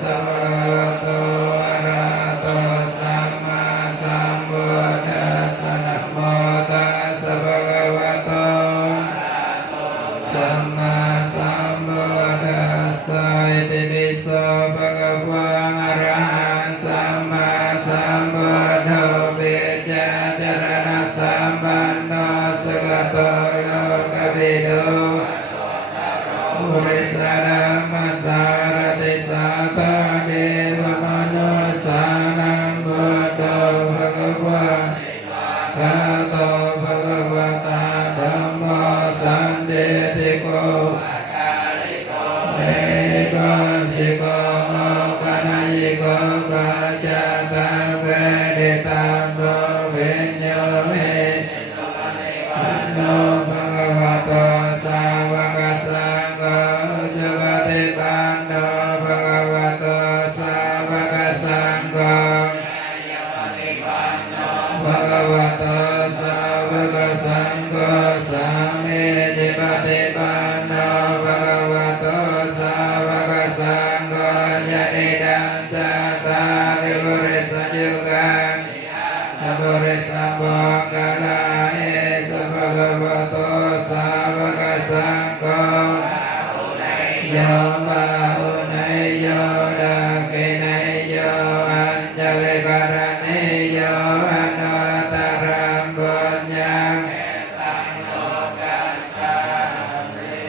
สัพพะโตอะระหะโตสัมมาสัมพุทธัสสะนะโมตัสสะภะคะวะโตสัมมาสัมพุทธัสสะอิติปิโสภะคะวะอะระหังสัมมาสัมพุทโธปิจจารณะสัมปันโนสุขโตโลกวิทูปุริสธัมมสารติสัทธาเทวมนุสสานังพุทโธภะคะวะคาโตภะคะวะตาธัมโมสันติติโกเอโกสิโกโมปะนะยิโกปัจจตังเวทิตังโมวิญโยเมโนภะคะวะโตสาวกสังโฆจะปฏิปันโนภะคะวะโตสาวกสังโฆภะคะวะโตสาวกสังโฆสามีจิปฏิปันโนภะคะวะโตสาวกสังโฆญาติดันตาตาริปุริสยุกังปุริสัมโภคลาเอสภะคะวะโตสาวกสังโฆโยบาหุนัยโยดาเกนัยโยอัญจลิกรณิโยอนุตตรัมปุญญัง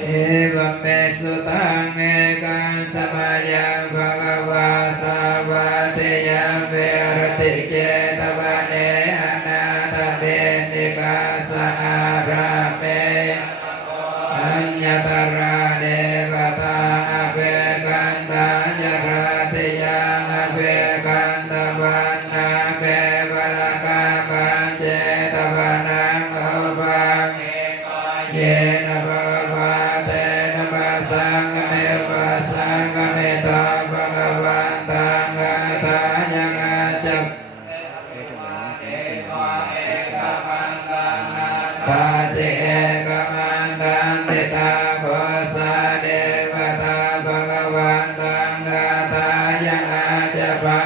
เอวัมเมสุตังเอกังสมัยยังภะคะวะสาวัตยัมเวรติเจตวะเนอนาถเบนิกาสนาราเมอัญญตราเดวตาอเภกันตาญราติยังอเภกันตวันนาเกวลกาปัญเจตวานังโอปังเยนะภะคะวะเตนะภะสังฆเมภะสังฆเมตาภะคะวันตังอะตายังอาจัปตาจิเอกมันตันติตาโคสาเดวตาภะคะวันตังอะตายังอาจัปะ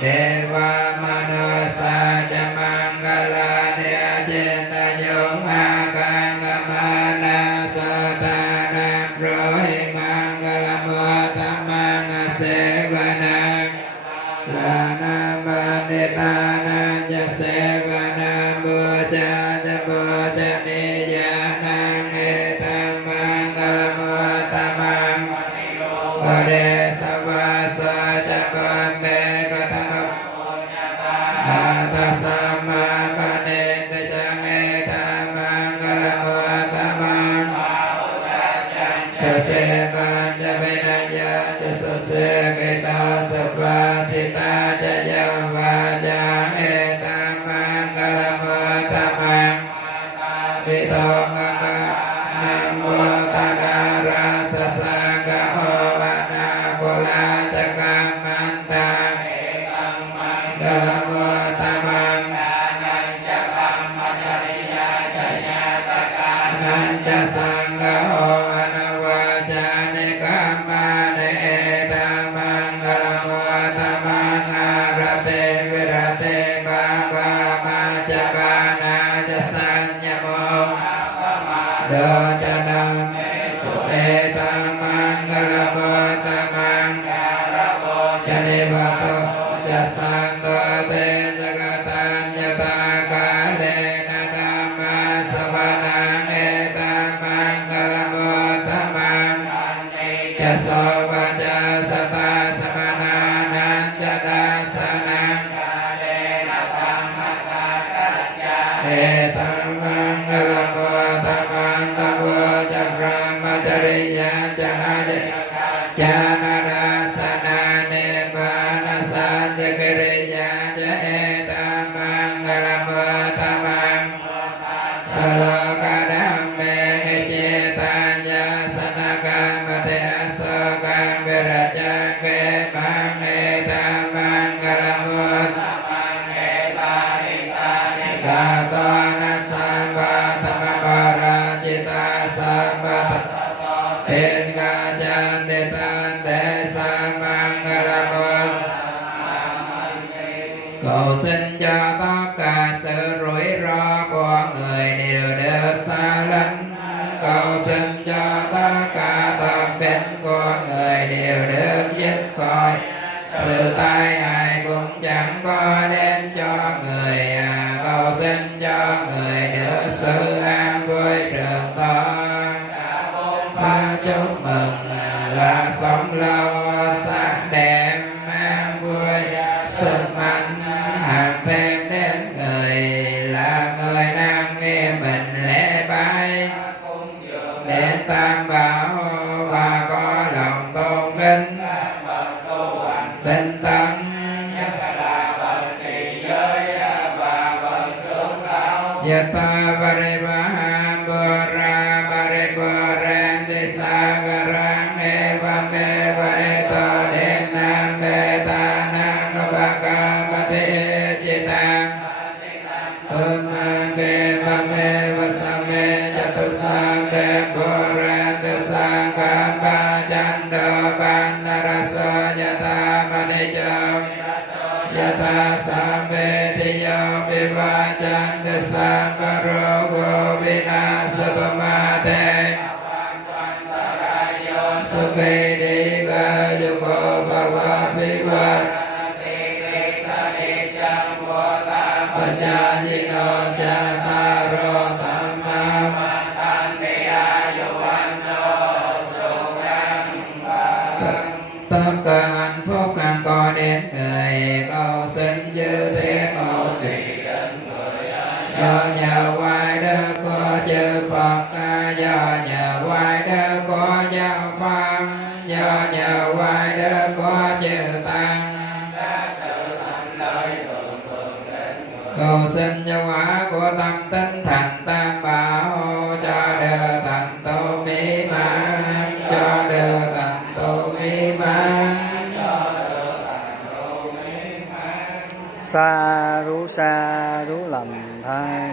เดวามนุสสาจะมังคลาเนเจตโยอากังกมานาสตานังโปรหิมังคลโมตมังเสวนังลานามานิตานันจะเสวนาบูชาจะบูชนียานังเอตัมมังคลโมตมังปะเดสวาสะจะปัมเมกตัมอาทัสสะมาปะเนติจังเอตัมมังคลโมตมังจะเสปัญจะเวนัยยะจะสเสกิตาสัพพะสิตาจะยวาจาเอตัมมังคลโมตมังปิโตงะมะนะโมตัสสะราสสะกะโอวะนาโกลาจะกัมมันตังคลโมตมังนันจะสังฆโออนวาจานิกัมมาเนเอตัมมังคลโมตมังอาระเตวิระเตบาบามาจะปานาจะสัญญโมโดจะนังสุเอตัมมังคลโมตมังจะนิบาโตจะสันโตเตจะกตัญญตากาเลนะธัมมาสวนังเอตัมมังคลโมตมังจะโสภะจะสตาสมนานันจะดาสนังเอตัมมังคลโมตมังตะโวจะพระมจริยาจะอาเดจานาดาสนาเนปานาสัจจกิริยาจะเอตัมมังคลโมตมังสโลกดัมเมหิเจตัญญาสนะกัมมเตอโสกัมเวรจังเกมังเอตัมมังคลโมตตาโตนะสัมปะสัมปะราจิตาสัมปะเป็นกาจันติตันเตสัมมา lành, cầu xin cho tất cả tập bệnh của người đều được dứt khỏi. Sự tai hại cũng chẳng có đến cho người, cầu xin cho người được sự an vui trường thọ. Ta chúc mừng là sống lâu sắc đẹp an vui, sức mạnh hàng thêm đến người, là người nam nghe mình lễ bái đến tam bảo và có lòng tôn kính tinh tấn. Yata varivaham bora varipuranti sagarang evam eva eto denam etanam bhagamati citam tumang evam eva same chatusam depuranti sangam bhajando banarasa yata manicam yata sambe tiyo vivajante sambarogo vinasapamate sukhi diga yuko bhava vivat vajajino chataro tamam tất cả hạnh phúc hằng có đến người, cầu xin chư thiên ổn định do nhờ hoài đức của chư Phật, do nhờ hoài đức của giáo pháp, do nhờ hoài đức của chư tăng, cầu xin giáo hóa của tâm tinh thành tam bảo, cho được thành tựu mỹ mãn, cho được thành tựu mỹ mãn. Sa rú lầm thai.